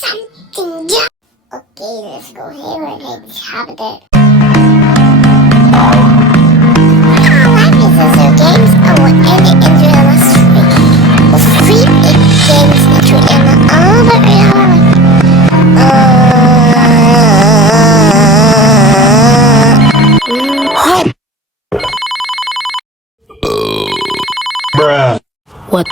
something new. Okay, let's go here and let's have it there. Life is also games. I will end it into a last week. With free games into an but Bruh. What